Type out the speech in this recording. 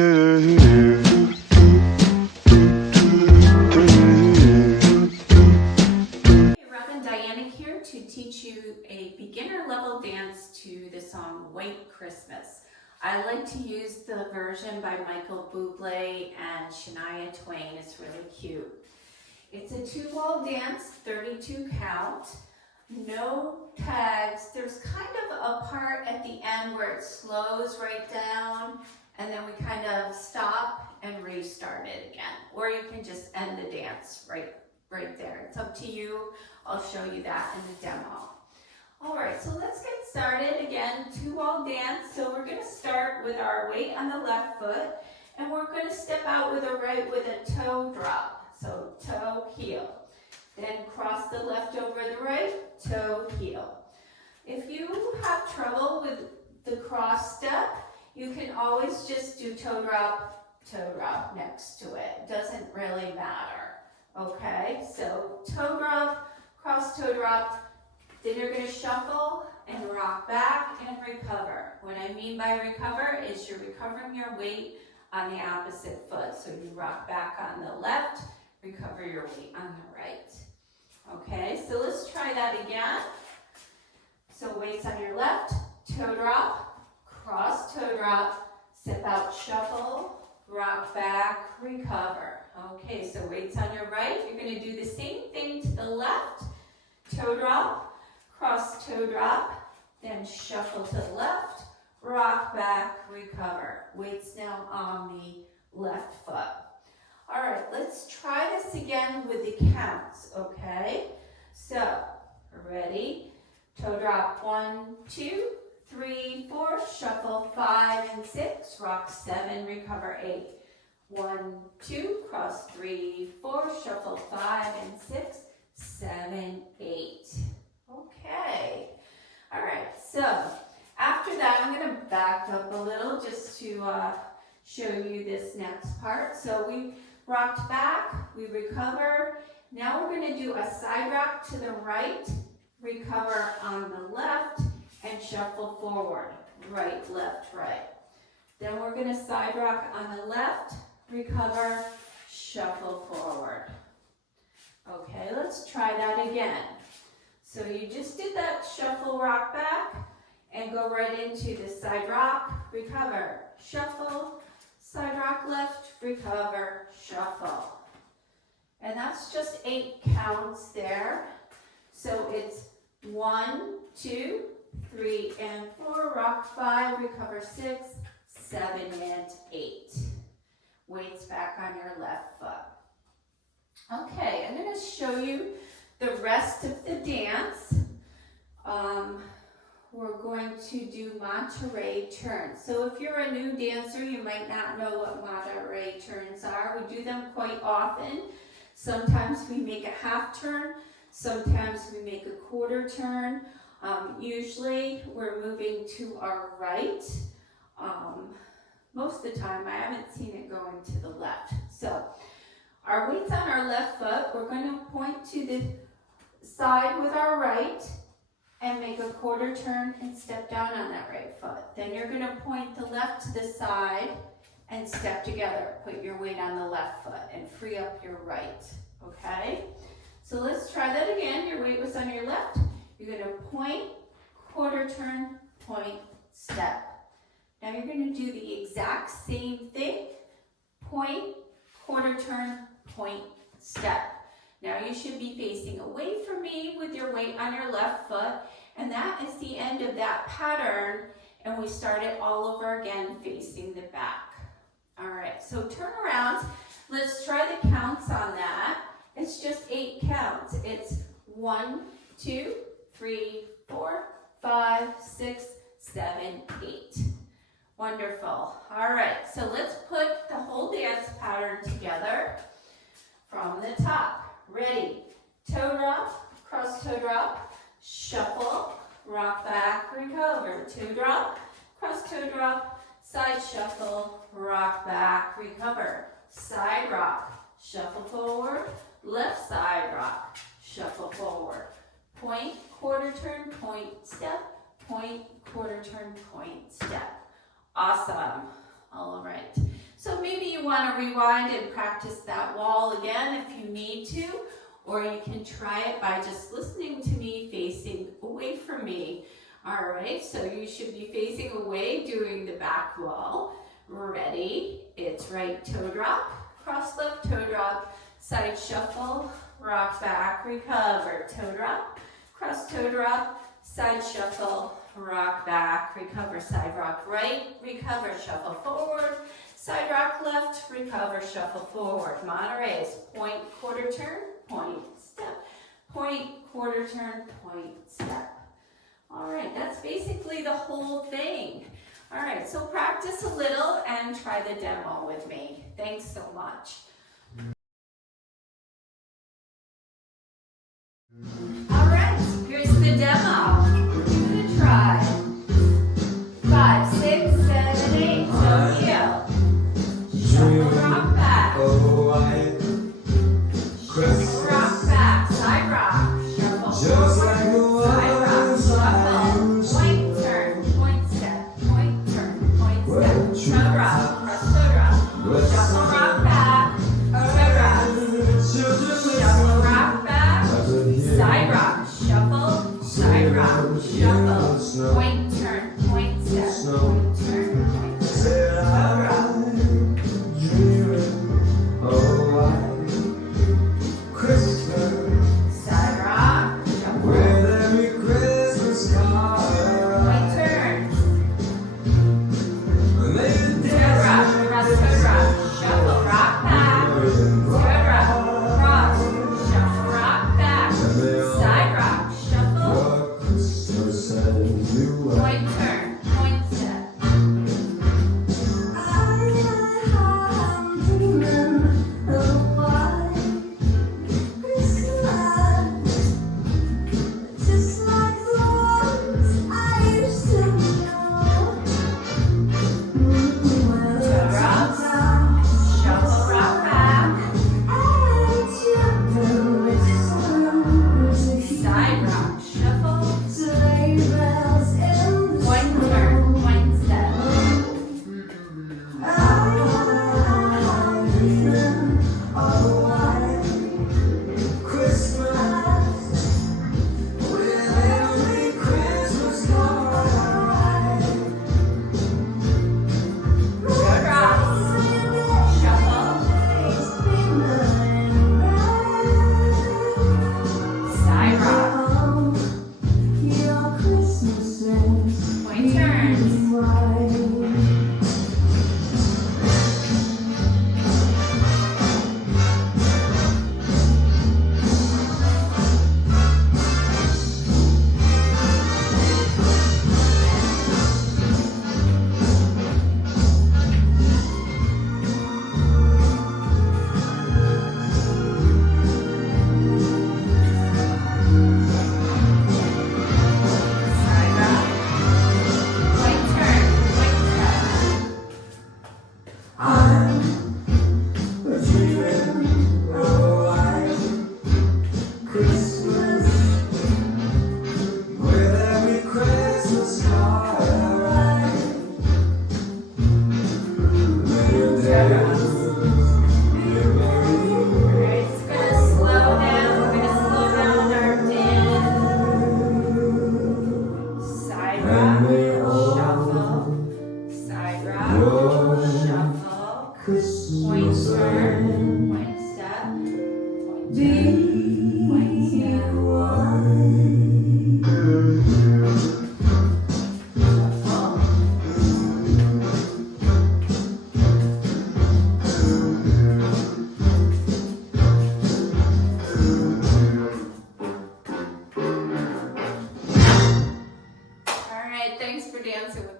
To teach you a beginner level dance to the song White Christmas. I like to use the version by Bublé and Shania Twain. It's really cute. It's a 2-wall dance, 32 count, no tags. There's kind of a part at the end where it slows right down and then we kind of stop and restart it again. Or you can just end the dance right there. It's up to you. I'll show you that in the demo. All right, so let's get started. Again, 2-wall dance. So we're going to start with our weight on the left foot, and we're going to step out with a right with a toe drop. So toe, heel. Then cross the left over the right, toe, heel. If you have trouble with the cross step, you can always just do toe drop next to it. Doesn't really matter. Okay, so toe drop, cross toe drop, then you're going to shuffle and rock back and recover. What I mean by recover is you're recovering your weight on the opposite foot. So you rock back on the left, recover your weight on the right. Okay, so let's try that again. So weights on your left, toe drop, cross toe drop, step out, shuffle, rock back, recover. Okay, so weights on your right, you're going to do the same thing to the left, toe drop, cross toe drop, then shuffle to the left, rock back, recover. Weights now on the left foot. All right, let's try this again with the counts, okay? So, ready? Toe drop, 1, 2, 3, 4, shuffle 5 and 6, rock 7, recover 8. 1, 2, cross 3, 4, shuffle 5 and 6, 7, 8. Okay. All right. So after that, I'm going to back up a little just to show you this next part. So we rocked back, we recover. Now we're going to do a side rock to the right, recover on the left, and shuffle forward. Right, left, right. Then we're going to side rock on the left, recover, shuffle forward. Okay, let's try that again. So you just did that shuffle, rock back, and go right into the side rock, recover, shuffle, side rock left, recover, shuffle. And that's just 8 counts there. So it's 1, 2, 3, and 4, rock 5, recover 6, 7, and 8. Weights back on your left foot. Okay, I'm going to show you the rest of the dance. We're going to do Monterey turns. So if you're a new dancer, you might not know what Monterey turns are. We do them quite often. Sometimes we make a half turn. Sometimes we make a quarter turn. Usually we're moving to our right. Most of the time, I haven't seen it going to the left. So our weight's on our left foot. We're going to point to the side with our right and make a quarter turn and step down on that right foot. Then you're going to point the left to the side and step together. Put your weight on the left foot and free up your right. Okay? So let's try that again. Your weight was on your left. You're going to point, quarter turn, point, step. Now you're going to do the exact same thing. Point, quarter turn, point, step. Now you should be facing away from me with your weight on your left foot. And that is the end of that pattern. And we start it all over again facing the back. All right, so turn around. Let's try the counts on that. It's just 8 counts. It's 1, 2, 3, 4, 5, 6, 7, 8. Wonderful. All right, so let's put the whole dance pattern together from the top. Ready? Toe drop, cross toe drop, shuffle, rock back, recover. Toe drop, cross toe drop, side shuffle, rock back, recover. Side rock, shuffle forward, left side rock, shuffle forward. Point, quarter turn, point, step, point, quarter turn, point, step. Awesome. All right. want to rewind and practice that wall again if you need to, or you can try it by just listening to me facing away from me. All right, so you should be facing away doing the back wall. Ready? It's right toe drop, cross left toe drop, side shuffle, rock back, recover, toe drop, cross toe drop, side shuffle, rock back, recover, side rock right, recover, shuffle forward, side rock left, recover, shuffle forward. Monterey's point, quarter turn, point, step, point, quarter turn, point, step. All right, that's basically the whole thing. All right, so practice a little and try the demo with me. Thanks so much. All right, here's the demo. Give it a try. 5, 6, 7, 8. So heel. Shuffle, rock back. Shuffle, rock back. Side rock. Shuffle forward. Side rock. Shuffle. Point, turn. Point, step. Point, turn. Point, step. Toe drop. Cross toe drop. Shuffle, rock back. Toe drop. Shuffle, rock back. Side rock. Shuffle. Side rock. Shuffle. Point, turn. Point, step. Point, turn. Point, step. Toe drop. Side rock. Shuffle. Point, turn. Toe drop. Cross toe drop. Shuffle. Rock back. Toe drop. Cross. Shuffle. Rock back. Side rock. Shuffle. Point, turn. Point, step. Toe drop. Shuffle. Rock back. Side rock. Shuffle. Point, turn. Point, step. Toe drop. Shuffle. Side rock. Point, turns. Side rock. Point, turn. Point, step. Alright, it's gonna slow down. We're gonna slow down our dance. Side rock, shuffle. Side rock, shuffle. Point, turn. Point, step. Point, turn. Point, step. Shuffle. All right, thanks for dancing with me.